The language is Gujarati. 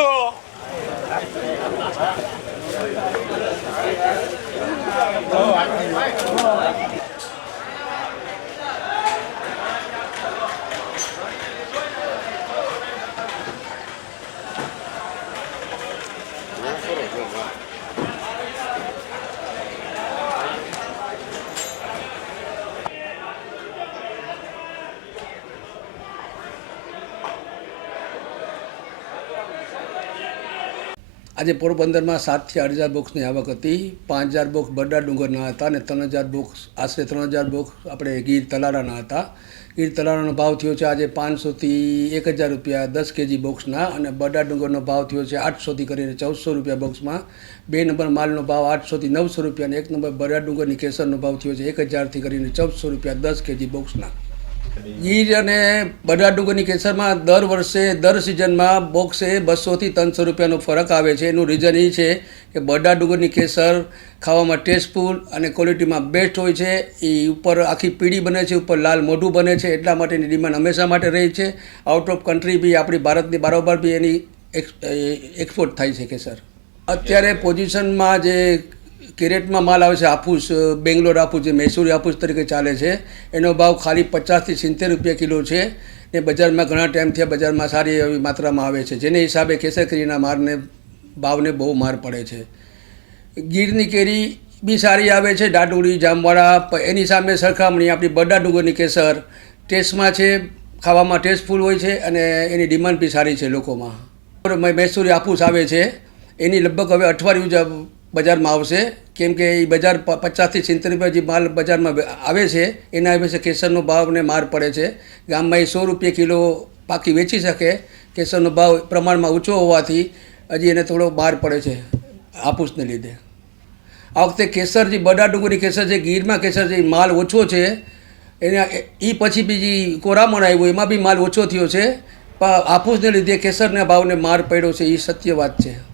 있어요. આજે પોરબંદરમાં સાતથી આઠ હજાર બોક્સની આવક હતી. પાંચ હજાર બોક્સ બરડા ડુંગરના હતા અને ત્રણ હજાર બોક્સ આશરે ત્રણ હજાર બોક્સ આપણે ગીર તલારાના હતા. ગીર તલારાનો ભાવ થયો છે આજે પાંચસોથી એક હજાર રૂપિયા દસ કેજી બોક્સના અને બરડા ડુંગરનો ભાવ થયો છે આઠસોથી કરીને ચૌદસો રૂપિયા બોક્સમાં. બે નંબર માલનો ભાવ આઠસોથી નવસો રૂપિયા અને એક નંબર બરડા ડુંગરની કેસરનો ભાવ થયો છે એક હજારથી કરીને ચૌદસો રૂપિયા દસ કેજી બોક્સના. ગીર અને બધા ડુંગરની કેસરમાં દર વર્ષે, દર સિઝનમાં બોક્સે બસોથી ત્રણસો રૂપિયાનો ફરક આવે છે. એનું રીઝન એ છે કે બધા ડુંગરની કેસર ખાવામાં ટેસ્ટફુલ અને ક્વોલિટીમાં બેસ્ટ હોય છે. એ ઉપર આખી પીળી બને છે, ઉપર લાલ મોઢું બને છે. એટલા માટેની ડિમાન્ડ હંમેશા માટે રહી છે. આઉટ ઓફ કન્ટ્રી બી આપણી ભારતની બારોબાર બી એની એક્સપોર્ટ થાય છે કેસર. અત્યારે પોઝિશનમાં જે કેરેટમાં માલ આવે છે હાફૂસ બેંગ્લોર હાફૂસ જે મૈસૂરી હાફૂસ તરીકે ચાલે છે. એનો ભાવ ખાલી પચાસથી સિત્તેર રૂપિયા કિલો છે ને બજારમાં ઘણા ટાઈમથી બજારમાં સારી એવી માત્રામાં આવે છે. જેને હિસાબે કેસર કેરીના મારને, ભાવને બહુ માર પડે છે. ગીરની કેરી બી સારી આવે છે, ડાડુડી જામવાળા એની સામે સરખામણી આપણી બડા ડુંગરની કેસર ટેસ્ટમાં છે, ખાવામાં ટેસ્ટફુલ હોય છે અને એની ડિમાન્ડ બી સારી છે લોકોમાં. મૈસૂરી હાફૂસ આવે છે, એની લગભગ હવે અઠવાડિયું જ બજારમાં આવશે. કેમ કે એ બજાર પચાસથી સિત્તેર રૂપિયા જે માલ બજારમાં આવે છે, એના વિશે કેસરનો ભાવને માર પડે છે. ગામમાં એ સો રૂપિયા કિલો પાકી વેચી શકે, કેસરનો ભાવ પ્રમાણમાં ઊંચો હોવાથી હજી એને થોડો માર પડે છે હાફૂસને લીધે. આ વખતે કેસર જે બડા ડુંગરી કેસર છે, ગીરમાં કેસર છે માલ ઓછો છે, એના એ પછી બીજી કોરામણ આવ્યું, એમાં બી માલ ઓછો થયો છે, પણ હાફૂસને લીધે કેસરના ભાવને માર પડ્યો છે એ સત્ય વાત છે.